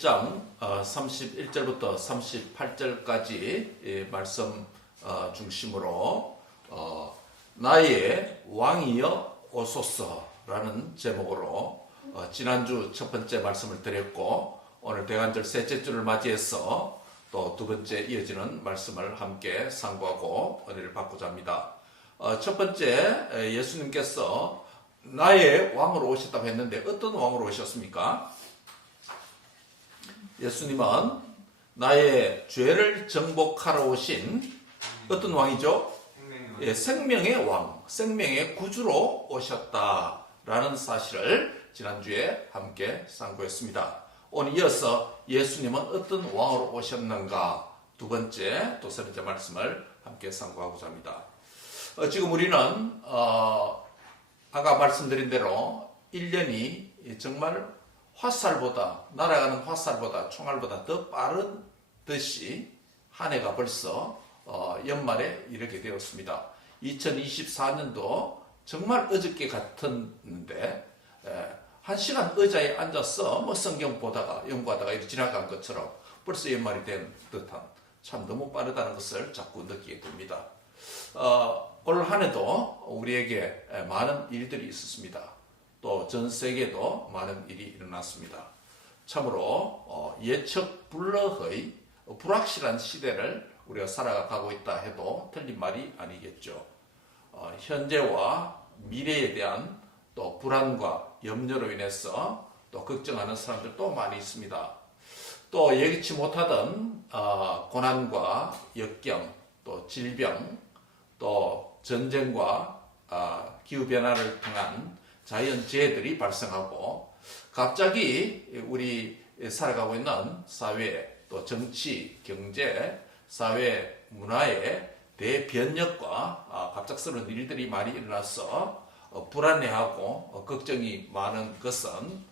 1장 31절부터 38절까지 말씀 중심으로 나의 왕이여 오소서라는 제목으로 지난주 첫 번째 말씀을 드렸고, 오늘 대관절 셋째 주를 맞이해서 또 두 번째 이어지는 말씀을 함께 상고하고 은혜를 받고자 합니다. 첫 번째, 예수님께서 나의 왕으로 오셨다고 했는데 어떤 왕으로 오셨습니까? 예수님은 나의 죄를 정복하러 오신 어떤 왕이죠? 생명의 왕, 생명의 구주로 오셨다라는 사실을 지난주에 함께 상고했습니다. 오늘 이어서 예수님은 어떤 왕으로 오셨는가, 두 번째, 또 세 번째 말씀을 함께 상고하고자 합니다. 지금 우리는 아까 말씀드린 대로 1년이 정말 화살보다, 날아가는 화살보다, 총알보다 더 빠른 듯이 한 해가 벌써 연말에 이르게 되었습니다. 2024년도 정말 어저께 같았는데, 한 시간 의자에 앉아서 성경 보다가 연구하다가 이렇게 지나간 것처럼 벌써 연말이 된 듯한, 참 너무 빠르다는 것을 자꾸 느끼게 됩니다. 올 한 해도 우리에게 많은 일들이 있었습니다. 또 전 세계도 많은 일이 일어났습니다. 참으로 예측 불허의 불확실한 시대를 우리가 살아가고 있다 해도 틀린 말이 아니겠죠. 현재와 미래에 대한 또 불안과 염려로 인해서 또 걱정하는 사람들도 많이 있습니다. 또 예기치 못하던 고난과 역경, 또 질병, 또 전쟁과 기후변화를 통한 자연재해들이 발생하고, 갑자기 우리 살아가고 있는 사회, 또 정치, 경제, 사회, 문화의 대변혁과 갑작스러운 일들이 많이 일어나서 불안해하고 걱정이 많은 것은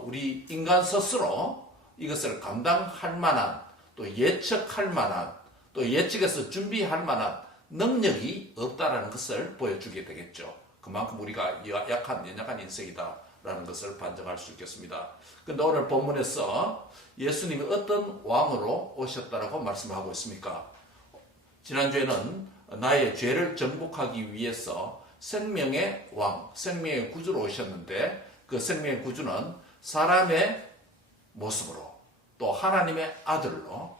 우리 인간 스스로 이것을 감당할 만한, 또 예측할 만한, 또 예측해서 준비할 만한 능력이 없다라는 것을 보여주게 되겠죠. 그만큼 우리가 연약한 인생이다라는 것을 반증할 수 있겠습니다. 그런데 오늘 본문에서 예수님이 어떤 왕으로 오셨다라고 말씀하고 있습니까? 지난주에는 나의 죄를 정복하기 위해서 생명의 왕, 생명의 구주로 오셨는데, 그 생명의 구주는 사람의 모습으로, 또 하나님의 아들로,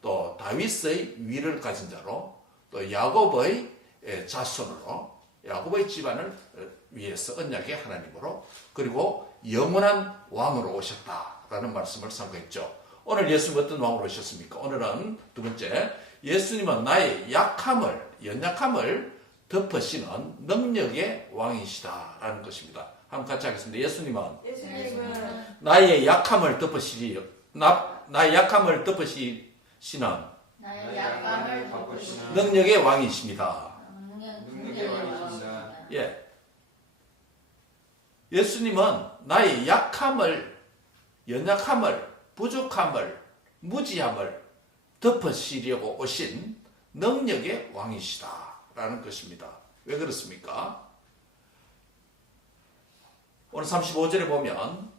또 다윗의 위를 가진 자로, 또 야곱의 자손으로, 야곱의 집안을 위해서 언약의 하나님으로, 그리고 영원한 왕으로 오셨다라는 말씀을 상고했죠. 오늘 예수님은 어떤 왕으로 오셨습니까? 오늘은 두 번째, 예수님은 나의 약함을, 연약함을 덮으시는 능력의 왕이시다라는 것입니다. 한번 같이 하겠습니다. 예수님은 나의 약함을 덮으시는 능력의 왕이십니다. 예. 예수님은 나의 약함을, 연약함을, 부족함을, 무지함을 덮으시려고 오신 능력의 왕이시다라는 것입니다. 왜 그렇습니까? 오늘 35절에 보면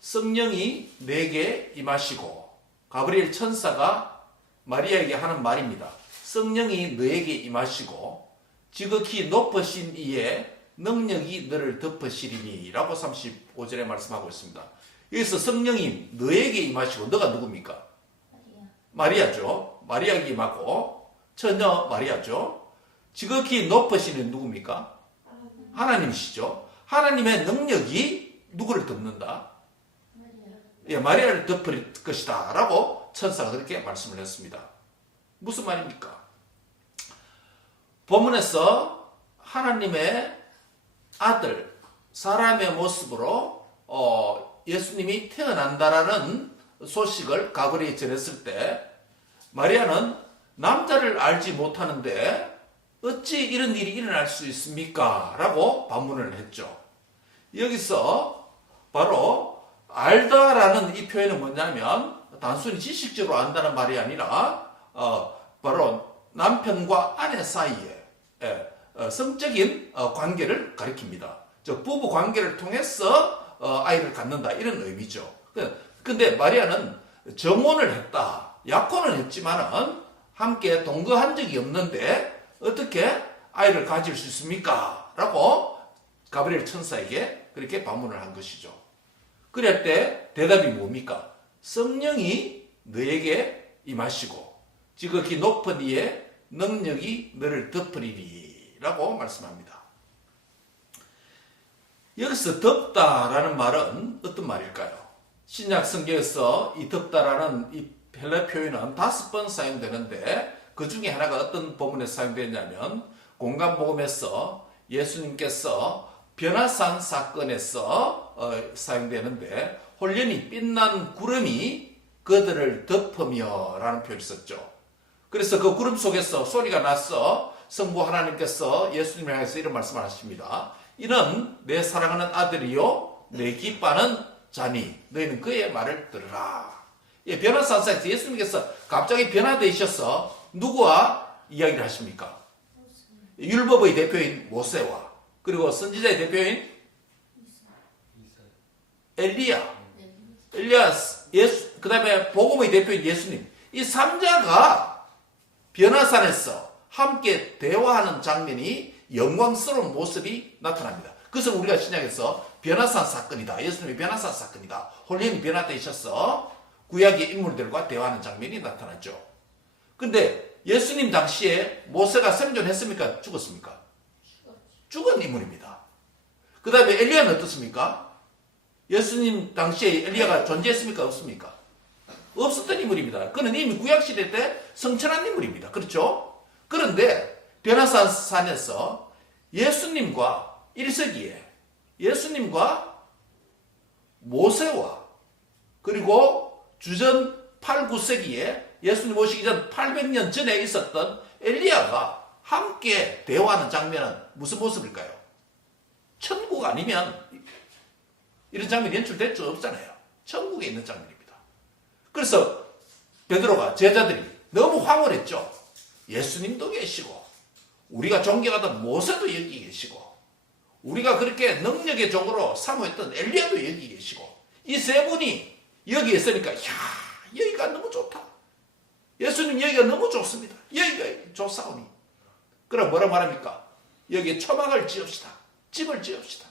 성령이 내게 임하시고, 가브리엘 천사가 마리아에게 하는 말입니다. 성령이 너에게 임하시고 지극히 높으신 이의 능력이 너를 덮으시리니 라고 35절에 말씀하고 있습니다. 여기서 성령이 너에게 임하시고, 너가 누굽니까? 마리아죠. 마리아에게 임하고, 처녀 마리아죠. 지극히 높으시는 누굽니까? 하나님이시죠. 하나님의 능력이 누구를 덮는다? 마리아를 덮을 것이다 라고 천사가 그렇게 말씀을 했습니다. 무슨 말입니까? 본문에서 하나님의 아들, 사람의 모습으로 예수님이 태어난다라는 소식을 가브리엘이 전했을 때, 마리아는 남자를 알지 못하는데 어찌 이런 일이 일어날 수 있습니까? 라고 반문을 했죠. 여기서 바로 알다라는 이 표현은 뭐냐면, 단순히 지식적으로 안다는 말이 아니라 바로 남편과 아내 사이에 성적인 관계를 가리킵니다. 부부 관계를 통해서 아이를 갖는다, 이런 의미죠. 근데 마리아는 정혼을 했다. 약혼을 했지만은 함께 동거한 적이 없는데 어떻게 아이를 가질 수 있습니까? 라고 가브리엘 천사에게 그렇게 반문을 한 것이죠. 그럴 때 대답이 뭡니까? 성령이 너에게 임하시고 지극히 높은 이의 능력이 너를 덮으리리 라고 말씀합니다. 여기서 덮다라는 말은 어떤 말일까요? 신약 성경에서 이 덮다라는 이 헬라 표현은 5번 사용되는데 그 중에 하나가 어떤 부분에 사용되냐면 공간복음에서 예수님께서 변화산 사건에서 사용되는데 홀연히 빛난 구름이 그들을 덮으며 라는 표현을 썼죠. 그래서 그 구름 속에서 소리가 나서 성부 하나님께서 예수님을 향해서 이런 말씀을 하십니다. 이는 내 사랑하는 아들이요 내 기뻐하는 자니 너희는 그의 말을 들으라. 예, 변화산사에서 예수님께서 갑자기 변화되셔서 누구와 이야기를 하십니까? 율법의 대표인 모세와 그리고 선지자의 대표인 엘리야, 예수, 그 다음에 복음의 대표인 예수님, 이 3자가 변화산에서 함께 대화하는 장면이 영광스러운 모습이 나타납니다. 그래서 우리가 신약에서 변화산 사건이다, 예수님의 변화산 사건이다, 홀연히 변화되셔서 구약의 인물들과 대화하는 장면이 나타났죠. 근데 예수님 당시에 모세가 생존했습니까? 죽었습니까? 죽은 인물입니다. 그 다음에 엘리야는 어떻습니까? 예수님 당시에 엘리야가 존재했습니까? 없습니까? 없었던 인물입니다. 그는 이미 구약시대 때 성천한 인물입니다. 그렇죠? 그런데 변화산에서 예수님과 1세기에 예수님과 모세와 그리고 주전 8, 9세기에 예수님 오시기 전 800년 전에 있었던 엘리야가 함께 대화하는 장면은 무슨 모습일까요? 천국 아니면 이런 장면이 연출됐죠? 없잖아요. 천국에 있는 장면입니다. 그래서 베드로가 제자들이 너무 황홀했죠. 예수님도 계시고 우리가 존경하던 모세도 여기 계시고 우리가 그렇게 능력의 종으로 사모했던 엘리야도 여기 계시고 이 세 분이 여기 있으니까 야 여기가 너무 좋다. 예수님 여기가 너무 좋습니다. 여기가 좋사오니. 그럼 뭐라 말합니까? 여기에 초막을 지읍시다. 집을 지읍시다.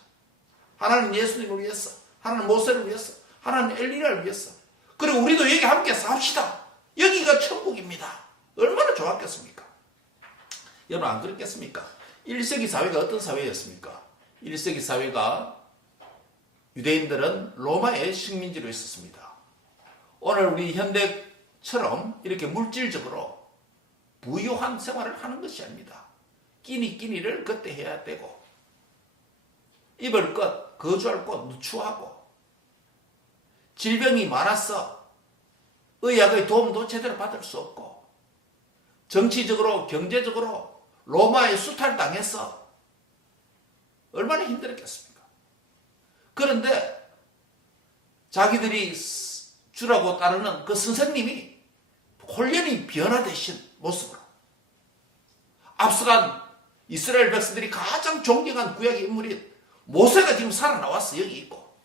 하나는 예수님을 위해서, 하나는 모세를 위해서, 하나는 엘리야를 위해서. 그리고 우리도 여기 함께 삽시다. 여기가 천국입니다. 얼마나 좋았겠습니까? 여러분 안 그렇겠습니까? 1세기 사회가 어떤 사회였습니까? 1세기 사회가 유대인들은 로마의 식민지로 있었습니다. 오늘 우리 현대처럼 이렇게 물질적으로 부유한 생활을 하는 것이 아닙니다. 끼니를 그때 해야 되고 입을 것, 거주할 곳 누추하고 질병이 많아서 의학의 도움도 제대로 받을 수 없고 정치적으로 경제적으로 로마에 수탈당해서 얼마나 힘들었겠습니까? 그런데 자기들이 주라고 따르는 그 선생님이 홀연히 변화되신 모습으로 앞서간 이스라엘 백성들이 가장 존경한 구약의 인물인 모세가 지금 살아나왔어. 여기 있고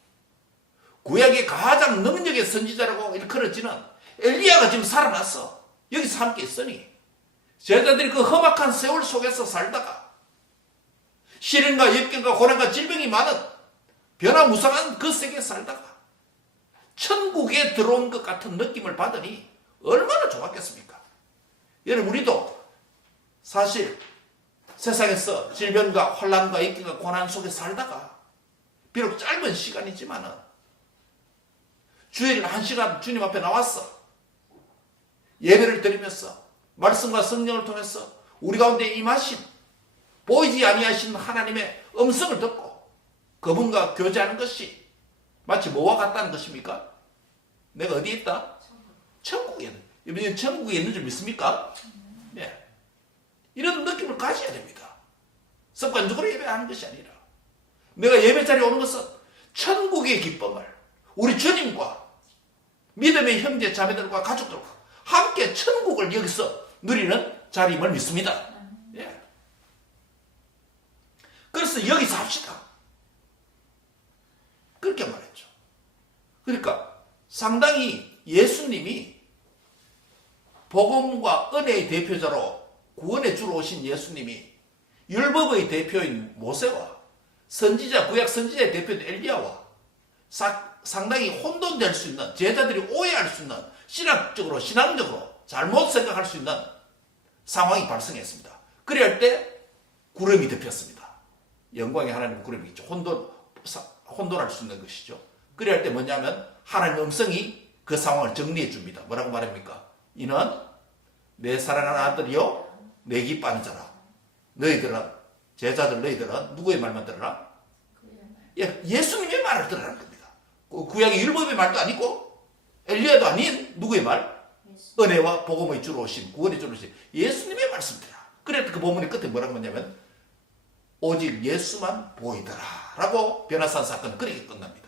구약의 가장 능력의 선지자라고 일컬어지는 엘리야가 지금 살아났어. 여기서 함께 있으니 제자들이 그 험악한 세월 속에서 살다가 시련과 역경과 고난과 질병이 많은 변화무쌍한 그 세계에 살다가 천국에 들어온 것 같은 느낌을 받으니 얼마나 좋았겠습니까? 여러분 우리도 사실 세상에서 질병과 혼란과 역경과 고난 속에 살다가 비록 짧은 시간이지만은 주일 1시간 주님 앞에 나왔어. 예배를 드리면서 말씀과 성령을 통해서 우리 가운데 임하신 보이지 아니하신 하나님의 음성을 듣고 그분과 교제하는 것이 마치 뭐와 같다는 것입니까? 내가 어디에 있다? 천국에 있는. 여러분 천국에 있는 줄 믿습니까? 네. 이런 느낌을 가져야 됩니다. 습관적으로 예배하는 것이 아니라 내가 예배 자리에 오는 것은 천국의 기쁨을 우리 주님과 믿음의 형제 자매들과 가족들과 함께 천국을 여기서 누리는 자리임을 믿습니다. 예. 그래서 여기서 합시다. 그렇게 말했죠. 그러니까 상당히 예수님이 복음과 은혜의 대표자로 구원의 주로 오신 예수님이 율법의 대표인 모세와 선지자, 구약 선지자의 대표인 엘리야와 상당히 혼돈될 수 있는, 제자들이 오해할 수 있는, 신학적으로 신앙적으로 잘못 생각할 수 있는 상황이 발생했습니다. 그럴 때 구름이 덮였습니다. 영광의 하나님 구름이 있죠. 혼돈할 수 있는 것이죠. 그럴 때 뭐냐면 하나님의 음성이 그 상황을 정리해 줍니다. 뭐라고 말합니까? 이는 내 사랑하는 아들이요 내 기뻐하는 자라. 너희들은, 제자들 너희들은 누구의 말만 들으라? 예수님의 말을 들으라는 겁니다. 구약의 율법의 말도 아니고 엘리야도 아닌 누구의 말? 은혜와 복음의 주로 오신, 구원의 주로 오신 예수님의 말씀이라. 그래서 그 본문의 끝에 뭐라고 하냐면 오직 예수만 보이더라 라고 변화산 사건은 그렇게 끝납니다.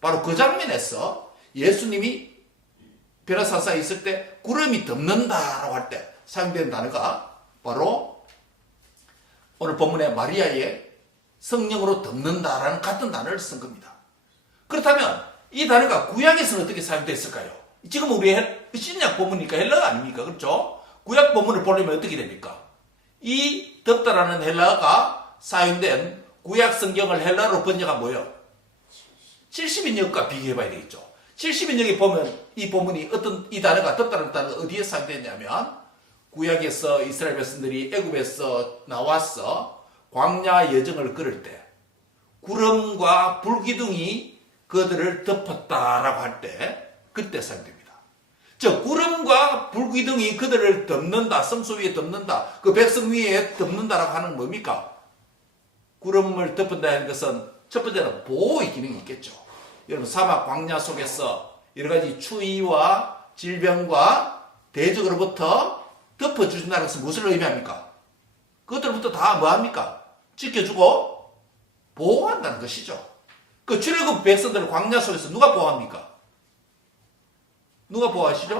바로 그 장면에서 예수님이 변화산사에 있을 때 구름이 덮는다라고 할 때 사용된 단어가 바로 오늘 본문의 마리아의 성령으로 덮는다라는 같은 단어를 쓴 겁니다. 그렇다면 이 단어가 구약에서는 어떻게 사용됐을까요? 지금 우리 신약 본문이니까 헬라어 아닙니까? 그렇죠? 구약 본문을 보려면 어떻게 됩니까? 이 덮다라는 헬라어가 사용된 구약 성경을 헬라어로 번역한 뭐예요? 70인역과 비교해봐야 되겠죠. 70인역에 보면 이 본문이 이 단어가 덮다라는 단어가 어디에 사용됐냐면 구약에서 이스라엘 백성들이 애굽에서 나와서 광야 여정을 걸을 때 구름과 불기둥이 그들을 덮었다라고 할 때 그때 사용됩니다. 즉 구름과 불기둥이 그들을 덮는다, 성소 위에 덮는다, 그 백성 위에 덮는다라고 하는 뭡니까? 구름을 덮는다는 것은 첫 번째는 보호의 기능이 있겠죠. 여러분 사막 광야 속에서 여러 가지 추위와 질병과 대적으로부터 덮어주신다는 것은 무엇을 의미합니까? 그것들부터 다 뭐합니까? 지켜주고 보호한다는 것이죠. 그 출애굽 백성들을 광야 속에서 누가 보호합니까? 누가 보호하시죠?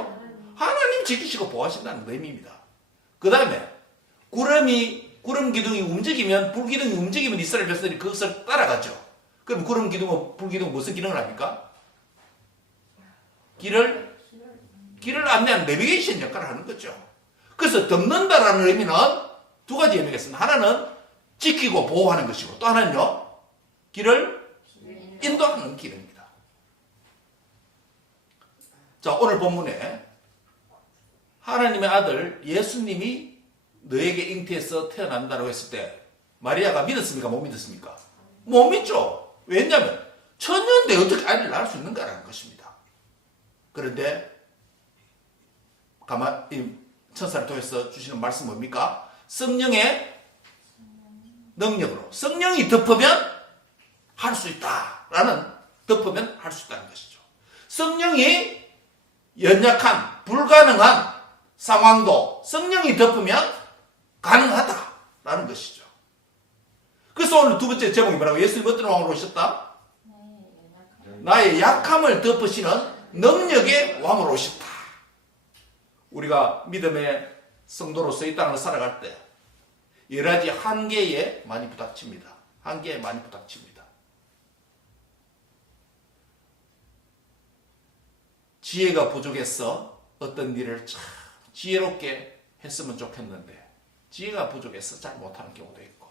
하나님 지키시고 보호하신다는 의미입니다. 그 다음에 구름 기둥이 움직이면, 불기둥이 움직이면 이스라엘 백성들이 그것을 따라가죠. 그럼 구름 기둥은, 불기둥은 무슨 기능을 합니까? 길을 안내하는 내비게이션 역할을 하는 거죠. 그래서 덮는다라는 의미는 두 가지 의미가 있습니다. 하나는 지키고 보호하는 것이고 또 하나는요, 길을 인도하는 기능입니다. 자, 오늘 본문에 하나님의 아들 예수님이 너에게 잉태해서 태어난다고 했을 때 마리아가 믿었습니까? 못 믿었습니까? 못 믿죠. 왜냐하면 처녀인데 어떻게 아이를 낳을 수 있는가라는 것입니다. 그런데 천사를 통해서 주시는 말씀 뭡니까? 성령의 능력으로, 성령이 덮으면 할 수 있다라는, 덮으면 할 수 있다는 것이죠. 성령이 연약한, 불가능한 상황도 성령이 덮으면 가능하다라는 것이죠. 그래서 오늘 두 번째 제목이 뭐라고? 예수님 어떤 왕으로 오셨다? 나의 약함을 덮으시는 능력의 왕으로 오셨다. 우리가 믿음의 성도로서 이 땅을 살아갈 때 여러 가지 한계에 많이 부닥칩니다. 한계에 많이 부닥칩니다. 지혜가 부족해서 어떤 일을 참 지혜롭게 했으면 좋겠는데 지혜가 부족해서 잘 못하는 경우도 있고,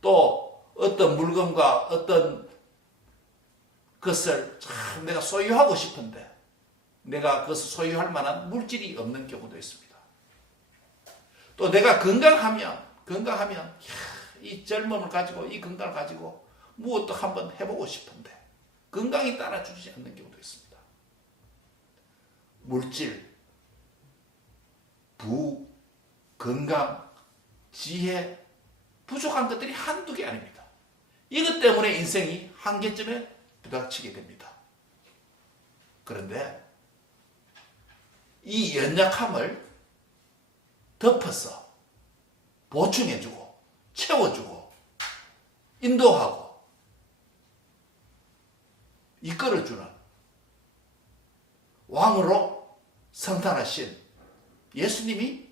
또 어떤 물건과 어떤 것을 참 내가 소유하고 싶은데 내가 그것을 소유할 만한 물질이 없는 경우도 있습니다. 또 내가 건강하면 이 젊음을 가지고, 이 건강을 가지고 무엇도 한번 해보고 싶은데 건강이 따라주지 않는 경우도 있습니다. 물질, 부, 건강, 지혜, 부족한 것들이 한두 개 아닙니다. 이것 때문에 인생이 한계점에 부닥치게 됩니다. 그런데 이 연약함을 덮어서 보충해주고 채워주고 인도하고 이끌어주는 왕으로 성탄하신 예수님이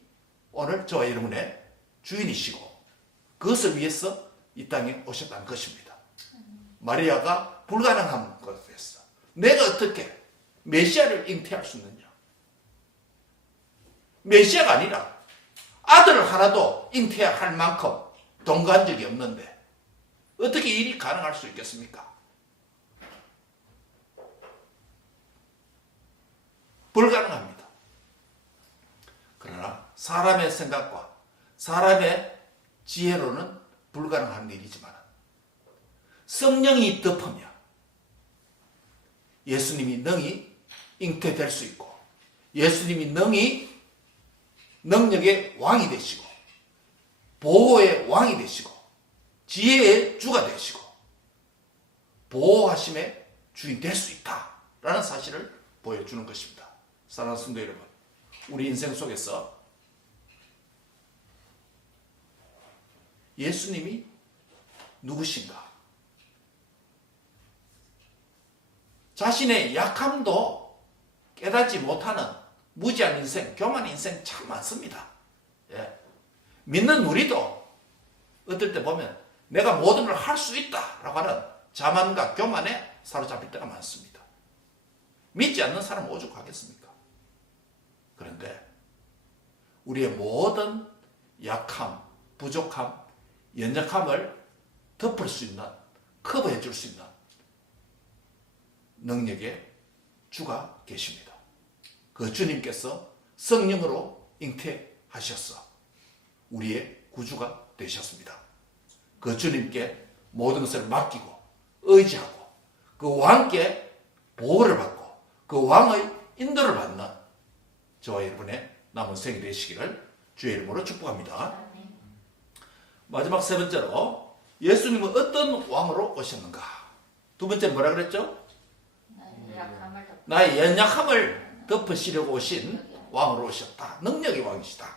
오늘 저와 여러분의 주인이시고 그것을 위해서 이 땅에 오셨다는 것입니다. 마리아가 불가능한 것을 했어. 내가 어떻게 메시아를 잉태할 수 있느냐? 메시아가 아니라 아들을 하나도 잉태할 만큼 동거한 적이 없는데 어떻게 일이 가능할 수 있겠습니까? 불가능합니다. 그러나 사람의 생각과 사람의 지혜로는 불가능한 일이지만 성령이 덮으면 예수님이 능히 잉태될 수 있고 예수님이 능히 능력의 왕이 되시고 보호의 왕이 되시고 지혜의 주가 되시고 보호하심의 주인 될 수 있다라는 사실을 보여주는 것입니다. 사랑하는 성도 여러분, 우리 인생 속에서 예수님이 누구신가? 자신의 약함도 깨닫지 못하는 무지한 인생, 교만한 인생 참 많습니다. 예. 믿는 우리도 어떨 때 보면 내가 모든 걸 할 수 있다라고 하는 자만과 교만에 사로잡힐 때가 많습니다. 믿지 않는 사람은 오죽하겠습니까? 그런데 우리의 모든 약함, 부족함, 연약함을 덮을 수 있는, 커버해 줄 수 있는 능력의 주가 계십니다. 그 주님께서 성령으로 잉태하셔서 우리의 구주가 되셨습니다. 그 주님께 모든 것을 맡기고 의지하고 그 왕께 보호를 받고 그 왕의 인도를 받는 저와 여러분의 남은 생이 되시기를 주의 이름으로 축복합니다. 마지막 세 번째로 예수님은 어떤 왕으로 오셨는가? 두 번째는 뭐라 그랬죠? 나의 연약함을 덮으시려고 오신 왕으로 오셨다. 능력의 왕이시다.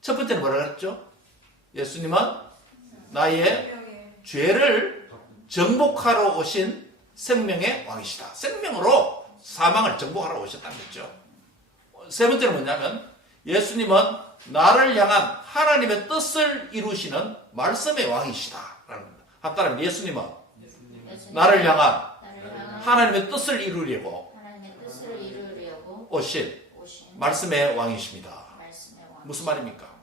첫 번째는 뭐라 그랬죠? 예수님은 나의 죄를 정복하러 오신 생명의 왕이시다. 생명으로 사망을 정복하러 오셨다는 거죠. 세 번째는 뭐냐면 예수님은 나를 향한 하나님의 뜻을 이루시는 말씀의 왕이시다. 합달하면 예수님은 나를 향한 하나님의 뜻을 이루려고 오신 말씀의 왕이십니다. 무슨 말입니까?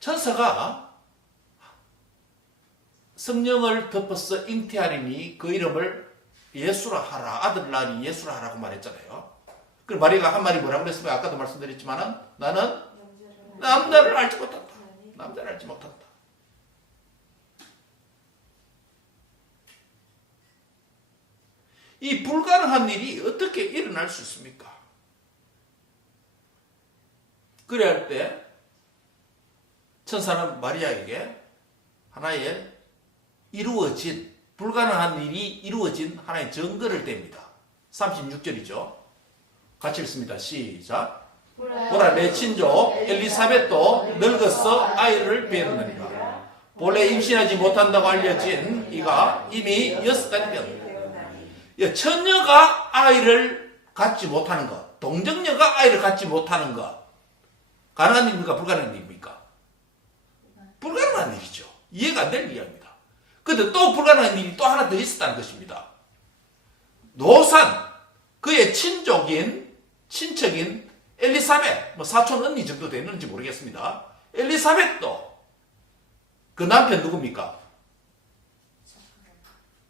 천사가 성령을 덮어서 잉태하리니 그 이름을 예수라 하라, 아들 낳으니 예수라 하라고 말했잖아요. 그 마리아가 한 말이 뭐라고 그랬습니까? 아까도 말씀드렸지만 나는 남자를 알지 못한다. 남자를 알지 못한다. 이 불가능한 일이 어떻게 일어날 수 있습니까? 그래야 할 때 천사는 마리아에게 하나의 이루어진 불가능한 일이 이루어진 하나의 증거를 댑니다. 36절이죠. 같이 읽습니다. 시작. 보라 내 친족 엘리사벳도 늙어서 아이를 배우느니라. 본래 임신하지 못한다고 알려진 이가 이미 6달이 되었다. 처녀가 아이를 갖지 못하는 것, 동정녀가 아이를 갖지 못하는 것, 가능한 일입니까? 불가능한 일입니까? 불가능한 일이죠. 이해가 안 될 이야기입니다. 그런데 또 불가능한 일이 또 하나 더 있었다는 것입니다. 노산, 그의 친척인 엘리사벳, 사촌 언니 정도 되는지 모르겠습니다. 엘리사벳도 그 남편 누굽니까?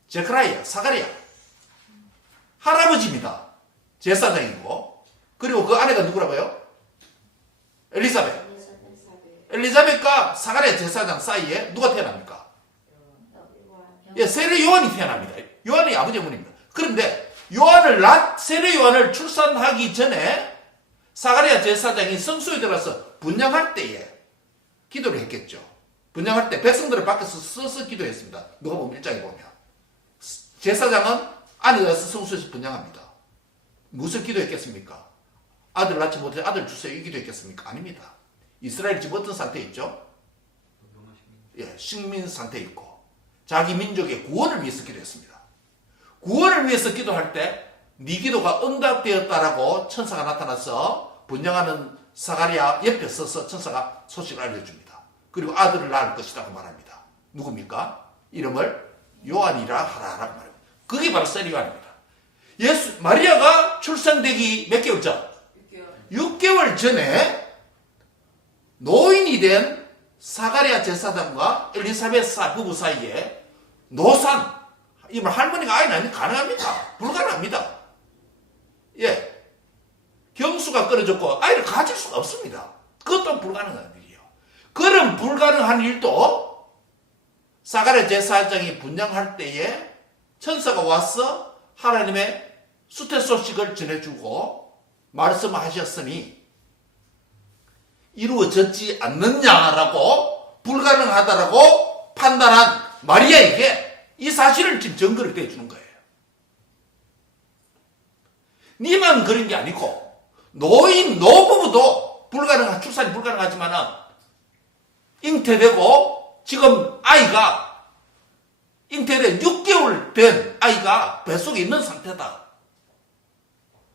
제크라이아, 사가리아. 할아버지입니다. 제사장이고. 그리고 그 아내가 누구라고요? 엘리사벳. 엘리사벳과 사가리아 제사장 사이에 누가 태어납니까? 세례 요한이 태어납니다. 요한이 아버지 어머니입니다. 그런데 세례 요한을 출산하기 전에 사가리아 제사장이 성소에 들어가서 분양할 때에 기도를 했겠죠. 분양할 때 백성들을 밖에서 서서 기도했습니다. 누가복음 1장에 보면. 제사장은 안에 가서 성소에서 분양합니다. 무슨 기도했겠습니까? 아들 낳지 못해 아들 주세요 이 기도했겠습니까? 아닙니다. 이스라엘이 지금 어떤 상태에 있죠? 식민 상태에 있고 자기 민족의 구원을 위해서 기도했습니다. 구원을 위해서 기도할 때 네 기도가 응답되었다라고 천사가 나타나서 분양하는 사가리아 옆에 서서 천사가 소식을 알려줍니다. 그리고 아들을 낳을 것이라고 말합니다. 누굽니까? 이름을 요한이라 하라라고 말합니다. 그게 바로 세리관입니다. 마리아가 출생되기 몇 개월 전? 6개월 전에 노인이 된 사가랴 제사장과 엘리사벳 부부 사이에 노산, 이 말 할머니가 아이 낳으면 가능합니다. 불가능합니다. 예. 경수가 끊어졌고 아이를 가질 수가 없습니다. 그것도 불가능한 일이에요. 그런 불가능한 일도 사가랴 제사장이 분양할 때에 천사가 와서 하나님의 수태 소식을 전해주고 말씀하셨으니 이루어졌지 않느냐라고 불가능하다라고 판단한 마리아에게 이 사실을 지금 증거를 대주는 거예요. 니만 그런 게 아니고 노부부도 출산이 불가능하지만 잉태되고 지금 아이가 잉태된 6개월 된 아이가 뱃속에 있는 상태다.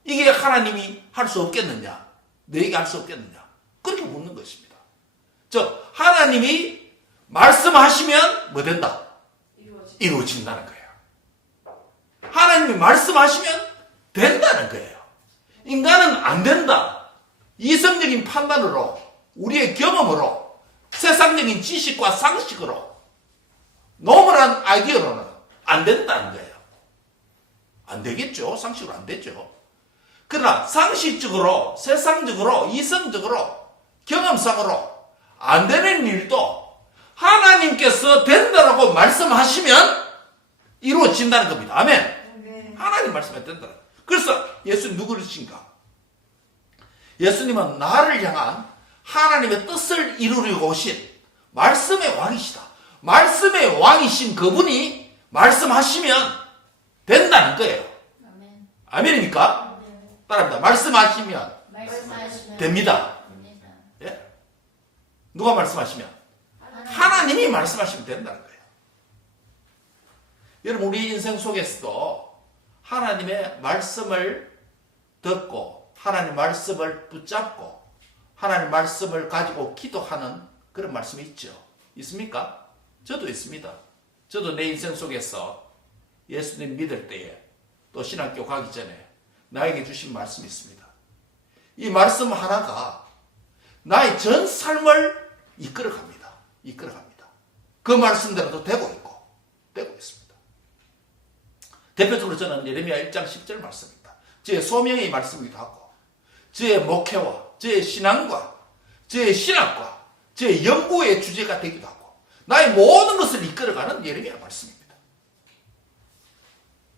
이게 하나님이 할 수 없겠느냐? 너에게 할 수 없겠느냐? 그렇게 묻는 것입니다. 즉 하나님이 말씀하시면 뭐 된다? 이루어진다는 거예요. 하나님이 말씀하시면 된다는 거예요. 인간은 안 된다. 이성적인 판단으로, 우리의 경험으로, 세상적인 지식과 상식으로, 노멀한 아이디어로는 안 된다는 거예요. 안 되겠죠. 상식으로 안 되죠. 그러나 상식적으로, 세상적으로, 이성적으로, 경험상으로 안 되는 일도 하나님께서 된다라고 말씀하시면 이루어진다는 겁니다. 아멘. 하나님 말씀에 된다. 그래서 예수님 누구신가? 예수님은 나를 향한 하나님의 뜻을 이루려고 오신 말씀의 왕이시다. 말씀의 왕이신 그분이 말씀하시면 된다는 거예요. 아멘입니까? 따라합니다. 말씀하시면 됩니다. 예? 누가 말씀하시면? 하나님이 말씀하시면 된다는 거예요. 여러분 우리 인생 속에서도 하나님의 말씀을 듣고 하나님 말씀을 붙잡고 하나님 말씀을 가지고 기도하는 그런 말씀이 있죠. 있습니까? 저도 있습니다. 저도 내 인생 속에서 예수님 믿을 때에 또 신학교 가기 전에 나에게 주신 말씀이 있습니다. 이 말씀 하나가 나의 전 삶을 이끌어갑니다. 그 말씀대로도 되고 있습니다. 대표적으로 저는 예레미야 1장 10절 말씀입니다. 저의 소명의 말씀이기도 하고 저의 목회와 저의 신앙과 저의 신학과 저의 연구의 주제가 되기도 하고 나의 모든 것을 이끌어가는 예레미야 말씀입니다.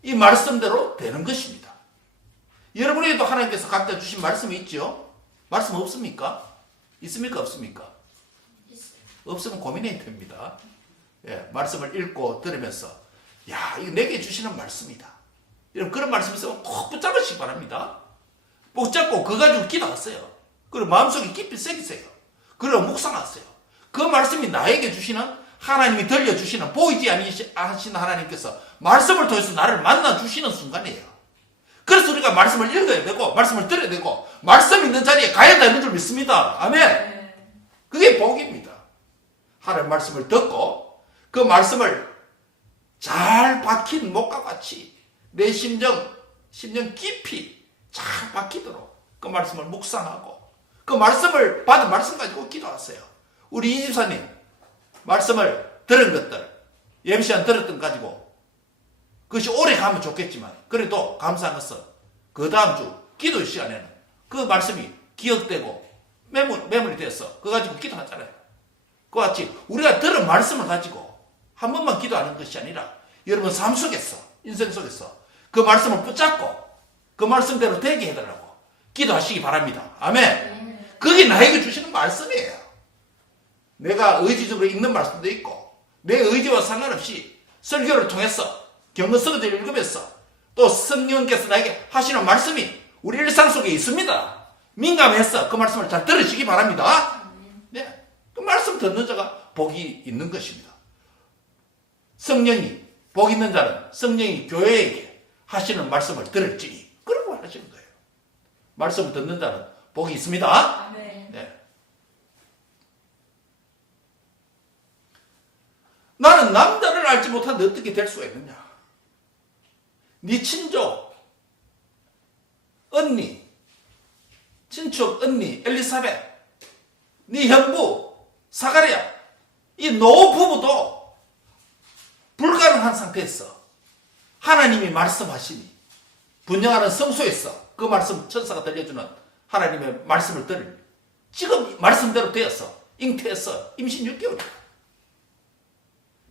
이 말씀대로 되는 것입니다. 여러분에게도 하나님께서 각자 주신 말씀이 있죠? 말씀 없습니까? 있습니까? 없습니까? 없으면 고민해야 됩니다. 예, 말씀을 읽고 들으면서 야, 이거 내게 주시는 말씀이다. 여러분 그런 말씀 있으면 꼭 붙잡으시기 바랍니다. 붙잡고 그거 가지고 기도하세요. 그리고 마음속에 깊이 새기세요. 그리고 묵상하세요. 그 말씀이 나에게 주시는 하나님이 들려주시는 보이지 않으신 하나님께서 말씀을 통해서 나를 만나주시는 순간이에요. 그래서 우리가 말씀을 읽어야 되고 말씀을 들어야 되고 말씀 있는 자리에 가야 되는 줄 믿습니다. 아멘. 그게 복입니다. 하나님 말씀을 듣고 그 말씀을 잘 박힌 목과 같이 내 심령 깊이 잘 박히도록 그 말씀을 묵상하고 그 말씀을 받은 말씀 가지고 기도하세요. 우리 이 집사님 말씀을 들은 것들 예비시간 들었던 가지고 그것이 오래 가면 좋겠지만 그래도 감사한 것은 그 다음 주 기도 시간에는 그 말씀이 기억되고 메모리 돼서 그거 가지고 기도하잖아요. 그와 같이 우리가 들은 말씀을 가지고 한 번만 기도하는 것이 아니라 여러분 삶 속에서 인생 속에서 그 말씀을 붙잡고 그 말씀대로 되게 해달라고 기도하시기 바랍니다. 아멘. 그게 나에게 주시는 말씀이에요. 내가 의지적으로 읽는 말씀도 있고 내 의지와 상관없이 설교를 통해서 경건서를 읽으면서 또 성령께서 나에게 하시는 말씀이 우리 일상 속에 있습니다. 민감해서 그 말씀을 잘 들으시기 바랍니다. 네. 그 말씀 듣는 자가 복이 있는 것입니다. 성령이 복 있는 자는 성령이 교회에게 하시는 말씀을 들을지니 그런 걸 하시는 거예요. 말씀을 듣는 자는 복이 있습니다. 네. 나는 남자를 알지 못하는데 어떻게 될 수가 있느냐? 네 친족, 언니, 친척 언니 엘리사벳, 네 형부 사가랴, 이 노부부도 불가능한 상태에서 하나님이 말씀하시니 분양하는 성소에서 그 말씀 천사가 들려주는 하나님의 말씀을 들으니 지금 말씀대로 되었어. 잉태했어. 임신 6개월이야.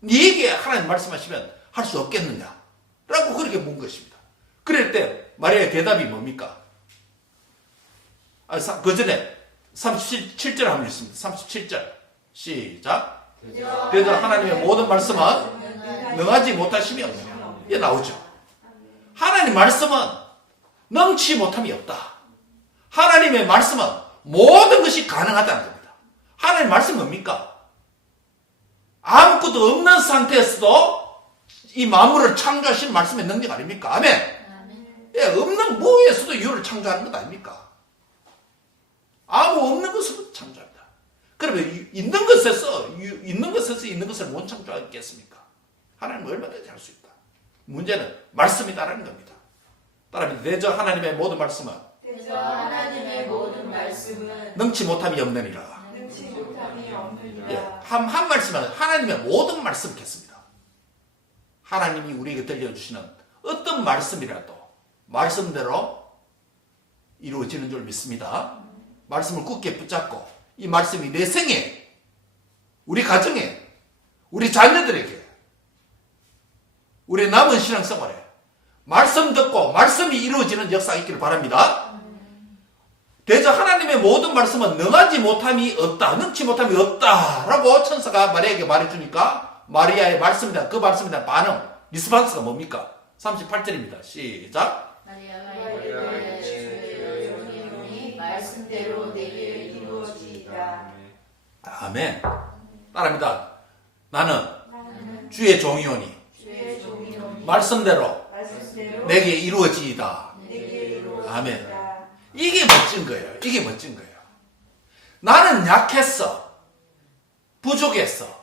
네게 하나님 말씀하시면 할 수 없겠느냐? 라고 그렇게 묻은 것입니다. 그럴 때 마리아의 대답이 뭡니까? 그 전에 37절 한번 읽습니다. 37절 시작. 그래서 하나님의 모든 말씀은 능하지 못하시며 이게 나오죠. 하나님 말씀은 능치 못함이 없다. 하나님의 말씀은 모든 것이 가능하다는 겁니다. 하나님 말씀은 뭡니까? 아무것도 없는 상태에서도 이 만물을 창조하신 말씀의 능력 아닙니까? 아멘. 예, 없는 무에서도 유를 창조하는 것 아닙니까? 아무 없는 것으로 창조합니다. 그러면 있는 것에서 있는 것을 못 창조하겠습니까? 하나님은 얼마든지 할 수 있다. 문제는 말씀이다라는 겁니다. 따라합니다. 대저 하나님의 모든 말씀은 능치 못함이 없느니라. 예, 한 말씀은 하나님의 모든 말씀을 겠습니다. 하나님이 우리에게 들려주시는 어떤 말씀이라도 말씀대로 이루어지는 줄 믿습니다. 말씀을 굳게 붙잡고 이 말씀이 내 생에, 우리 가정에, 우리 자녀들에게, 우리 남은 신앙생활에 말씀 듣고 말씀이 이루어지는 역사가 있기를 바랍니다. 대저 하나님의 모든 말씀은 능하지 못함이 없다, 능치 못함이 없다라고 천사가 마리아에게 말해주니까 마리아의 말씀에 대한 그 말씀에 대한 반응, 리스판스가 뭡니까? 38절입니다. 시작. 마리아가 이르되 주의 종이 말씀대로 내게 이루어지이다. 아멘. 따라합니다. 나는 주의 종이오니 말씀대로 내게 이루어지이다. 아멘. 이게 멋진 거예요. 이게 멋진 거예요. 나는 약했어. 부족했어.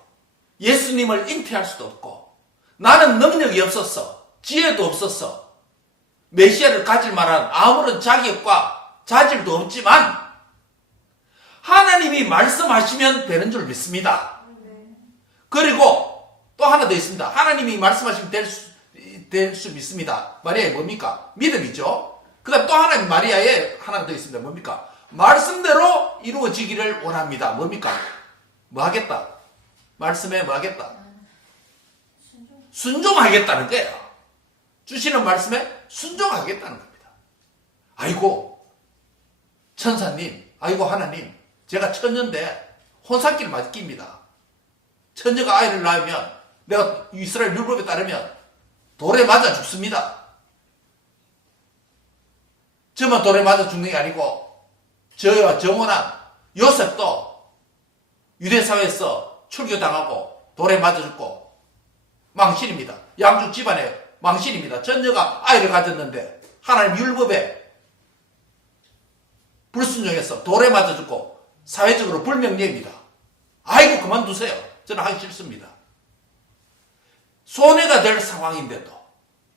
예수님을 잉태할 수도 없고 나는 능력이 없었어. 지혜도 없었어. 메시아를 가질 만한 아무런 자격과 자질도 없지만 하나님이 말씀하시면 되는 줄 믿습니다. 그리고 또 하나 더 있습니다. 하나님이 말씀하시면 될 수 믿습니다. 마리아의 뭡니까? 믿음이죠. 그 다음 또 하나님 마리아의 하나가 더 있습니다. 뭡니까? 말씀대로 이루어지기를 원합니다. 뭡니까? 뭐 하겠다? 말씀에 뭐 하겠다? 순종하겠다는 거예요. 주시는 말씀에 순종하겠다는 겁니다. 아이고 천사님, 아이고 하나님, 제가 처녀인데 혼산길 맞깁니다. 처녀가 아이를 낳으면 내가 이스라엘 율법에 따르면 돌에 맞아 죽습니다. 저만 돌에 맞아 죽는 게 아니고 저와 정원한 요셉도 유대사회에서 출교당하고 돌에 맞아 죽고 망신입니다. 양쪽 집안의 망신입니다. 전녀가 아이를 가졌는데 하나님 율법에 불순종해서 돌에 맞아 죽고 사회적으로 불명예입니다. 아이고 그만두세요. 저는 하기 싫습니다. 손해가 될 상황인데도,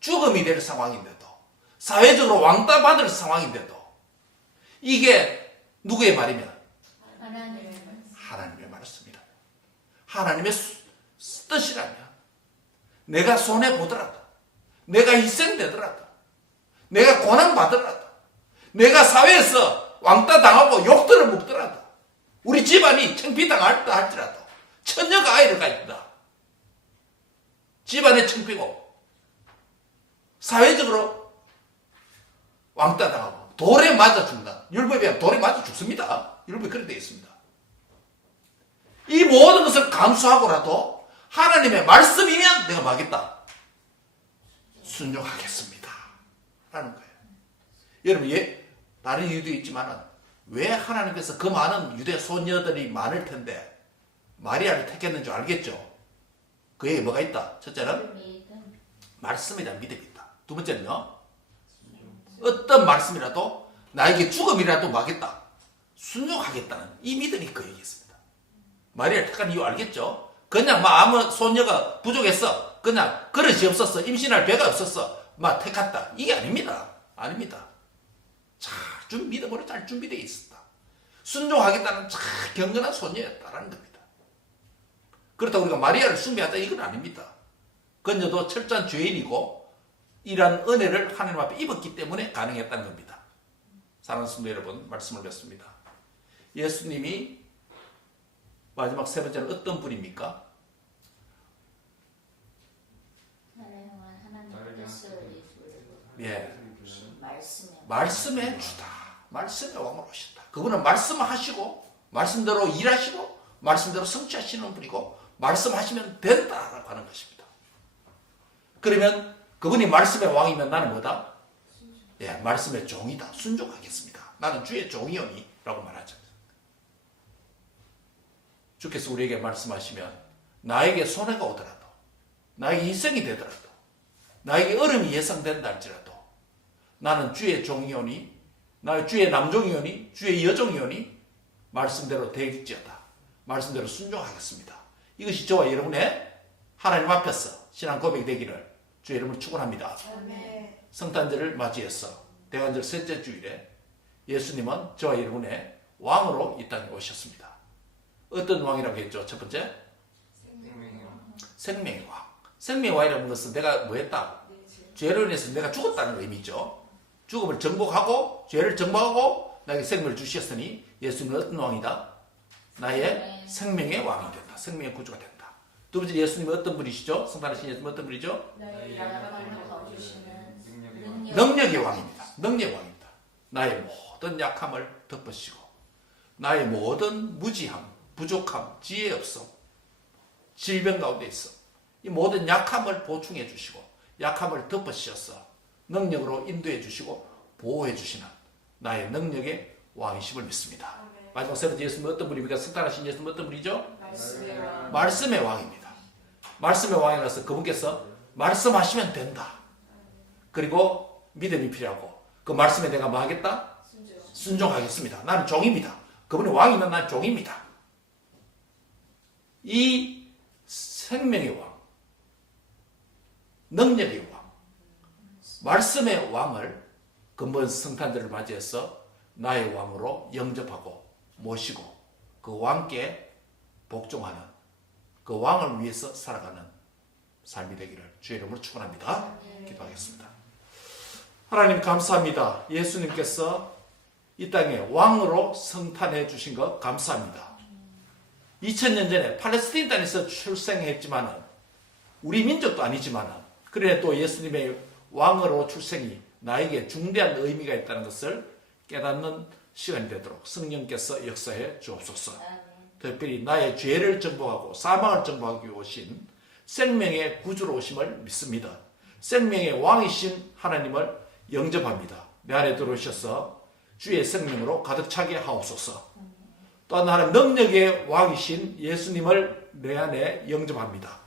죽음이 될 상황인데도, 사회적으로 왕따 받을 상황인데도 이게 누구의 말이면? 하나님의 말씀이라. 하나님의 뜻이라면 내가 손해보더라도, 내가 희생되더라도, 내가 고난받더라도, 내가 사회에서 왕따 당하고 욕들을 먹더라도, 우리 집안이 창피당할다 할지라도 처녀가 아이를 가진다. 집안에 창피고 사회적으로 왕따 당하고 돌에 맞아 죽는다. 율법에 하면 돌에 맞아 죽습니다. 율법에 그렇게 되어 있습니다. 이 모든 것을 감수하고라도 하나님의 말씀이면 내가 뭐 하겠다? 순종하겠습니다. 라는 거예요. 여러분, 다른 이유도 있지만은 왜 하나님께서 그 많은 유대 소녀들이 많을 텐데 마리아를 택했는 줄 알겠죠? 그에 뭐가 있다? 첫째는 말씀이다, 믿음이 있다. 두 번째는요, 어떤 말씀이라도 나에게 죽음이라도 뭐 하겠다? 순종하겠다는 이 믿음이 그 얘기 있습니다. 마리아를 택한 이유 알겠죠? 그냥 아무 소녀가 부족했어. 그냥 그릇이 없었어. 임신할 배가 없었어. 막 택했다. 이게 아닙니다. 아닙니다. 좀 믿음으로 잘 준비되어 있었다. 순종하겠다는 참 경건한 소녀였다라는 겁니다. 그렇다고 우리가 마리아를 숭배하다 이건 아닙니다. 그녀도 철저한 죄인이고 이러한 은혜를 하나님 앞에 입었기 때문에 가능했다는 겁니다. 사랑하는 성도 여러분, 말씀을 뵙습니다. 예수님이 마지막 세 번째는 어떤 분입니까? 하나님의 뜻을 예, 말씀에 말씀의 주다. 말씀의 왕으로 오셨다. 그분은 말씀하시고 말씀대로 일하시고 말씀대로 성취하시는 분이고 말씀하시면 된다라고 하는 것입니다. 그러면 그분이 말씀의 왕이면 나는 뭐다? 예, 말씀의 종이다. 순종하겠습니다. 나는 주의 종이오니 라고 말하죠. 주께서 우리에게 말씀하시면 나에게 손해가 오더라도 나에게 희생이 되더라도 나에게 어려움이 예상된다 할지라도 나는 주의 종이오니 나의 주의 남종이오니 주의 여종이오니 말씀대로 되겠지어다. 말씀대로 순종하겠습니다. 이것이 저와 여러분의 하나님 앞에서 신앙 고백이 되기를 주의 이름으로 축원합니다. 성탄절을 맞이해서 대관절 셋째 주일에 예수님은 저와 여러분의 왕으로 이 땅에 오셨습니다. 어떤 왕이라고 했죠? 첫 번째? 생명의 왕. 생명의 왕이라는 것은 내가 뭐 했다? 죄로 인해서 내가 죽었다는 의미죠. 죽음을 정복하고 죄를 정복하고 나에게 생명을 주셨으니 예수님은 어떤 왕이다? 나의 생명의 왕이 된다. 생명의 구주가 된다. 두 번째 예수님은 어떤 분이시죠? 성탄하신 예수님은 어떤 분이죠? 능력의 왕입니다. 능력의 왕입니다. 나의 모든 약함을 덮으시고 나의 모든 무지함, 부족함, 지혜 없음, 질병 가운데 있어 이 모든 약함을 보충해 주시고 약함을 덮으셔서 능력으로 인도해 주시고 보호해 주시는 나의 능력의 왕이심을 믿습니다. 마지막 세 번째 예수님은 어떤 분입니까? 성탄하신 예수님은 어떤 분이죠? 말씀의 왕입니다. 말씀의 왕이라서 그분께서 말씀하시면 된다. 그리고 믿음이 필요하고 그 말씀에 내가 뭐 하겠다? 순종하겠습니다. 나는 종입니다. 그분이 왕이면 나는 종입니다. 이 생명의 왕, 능력의 왕, 말씀의 왕을 근본 성탄절을 맞이해서 나의 왕으로 영접하고 모시고 그 왕께 복종하는 그 왕을 위해서 살아가는 삶이 되기를 주의 이름으로 축원합니다. 기도하겠습니다. 하나님 감사합니다. 예수님께서 이 땅에 왕으로 성탄해 주신 것 감사합니다. 2000년 전에 팔레스타인 땅에서 출생했지만 우리 민족도 아니지만 그래 또 예수님의 왕으로 출생이 나에게 중대한 의미가 있다는 것을 깨닫는 시간이 되도록 성령께서 역사해 주옵소서. 특별히 나의 죄를 정복하고 사망을 정복하기 위해 오신 생명의 구주로 오심을 믿습니다. 생명의 왕이신 하나님을 영접합니다. 내 안에 들어오셔서 주의 생명으로 가득 차게 하옵소서. 또한 하나님 능력의 왕이신 예수님을 내 안에 영접합니다.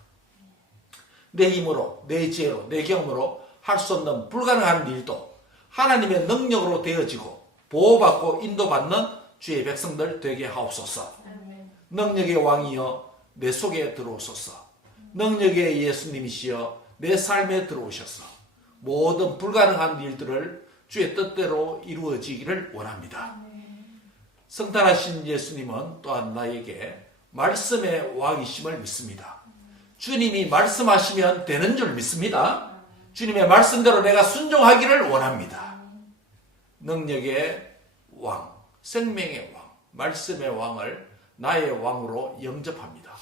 내 힘으로, 내 지혜로, 내 경험으로 할 수 없는 불가능한 일도 하나님의 능력으로 되어지고 보호받고 인도받는 주의 백성들 되게 하옵소서. 능력의 왕이여 내 속에 들어오소서. 능력의 예수님이시여 내 삶에 들어오셔서 모든 불가능한 일들을 주의 뜻대로 이루어지기를 원합니다. 성탄하신 예수님은 또한 나에게 말씀의 왕이심을 믿습니다. 주님이 말씀하시면 되는 줄 믿습니다. 주님의 말씀대로 내가 순종하기를 원합니다. 능력의 왕, 생명의 왕, 말씀의 왕을 나의 왕으로 영접합니다.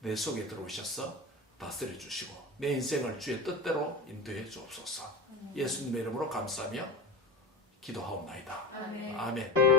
내 속에 들어오셔서 다스려 주시고 내 인생을 주의 뜻대로 인도해 주옵소서. 예수님의 이름으로 감사하며 기도하옵나이다. 아멘.